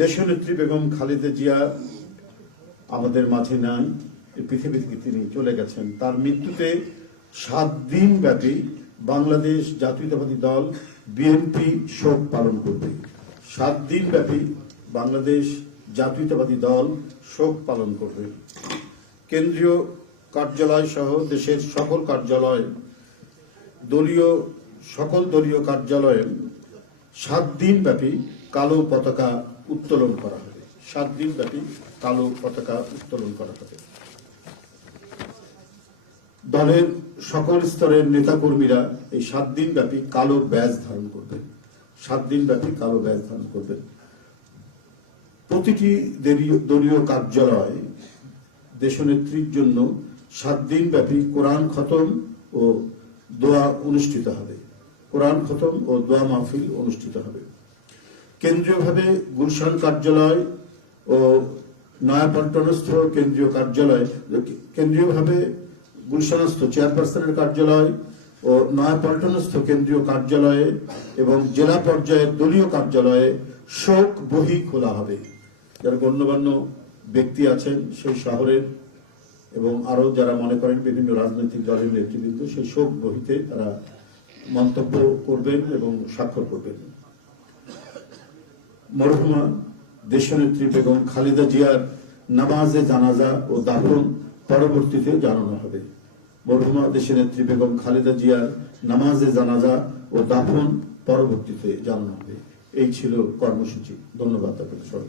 দেশনেত্রী বেগম খালেদা জিয়া আমাদের মাঝে নাই, পৃথিবী থেকে তিনি চলে গেছেন। তার মৃত্যুতে 7 দিন ব্যাপী বাংলাদেশ জাতীয়তাবাদী দল বিএনপি শোক পালন করবে। 7 দিন ব্যাপী বাংলাদেশ জাতীয়তাবাদী দল শোক পালন করবে। কেন্দ্রীয় কার্যালয় সহ দেশের সকল কার্যালয়, সকল দলীয় কার্যালয়ে 7 দিন ব্যাপী কালো পতাকা উত্তোলন করা হবে। 7 দিন ব্যাপী কালো পতাকা উত্তোলন করা হবে। দলের সকল স্তরের নেতাকর্মীরা এই 7 দিন ব্যাপী কালো ব্যাজ ধারণ করবেন। 7 দিন ব্যাপী কালো ব্যাজ ধারণ করবেন। প্রতিটি দলীয় কার্যালয় দেশনেত্রীর জন্য 7 দিন ব্যাপী কোরআন খতম ও দোয়া অনুষ্ঠিত হবে। কোরআন খতম ও দোয়া মাহফিল অনুষ্ঠিত হবে। কেন্দ্রীয়ভাবে গুলশান কার্যালয় ও নয়াপল্টনস্থ কেন্দ্রীয় কার্যালয়, কেন্দ্রীয়ভাবে গুলশানস্থ চেয়ারপারসনের কার্যালয় ও নয়াপল্টনস্থ কেন্দ্রীয় কার্যালয়ে এবং জেলা পর্যায়ের দলীয় কার্যালয়ে শোক বহি খোলা হবে। যারা গণ্যমান্য ব্যক্তি আছেন সেই শহরের এবং আরো যারা মনে করেন বিভিন্ন রাজনৈতিক দলের নেতৃবৃন্দ, সেই শোক বহিতে তারা মন্তব্য করবেন এবং স্বাক্ষর করবেন। মরহুমা দেশনেত্রী বেগম খালেদা জিয়ার নামাজে জানাজা ও দাফন পরবর্তীতে জানানো হবে। মরহুমা দেশনেত্রী বেগম খালেদা জিয়ার নামাজে জানাজা ও দাফন পরবর্তীতে জানানো হবে। এই ছিল কর্মসূচি। ধন্যবাদ আপনাদের সবাইকে।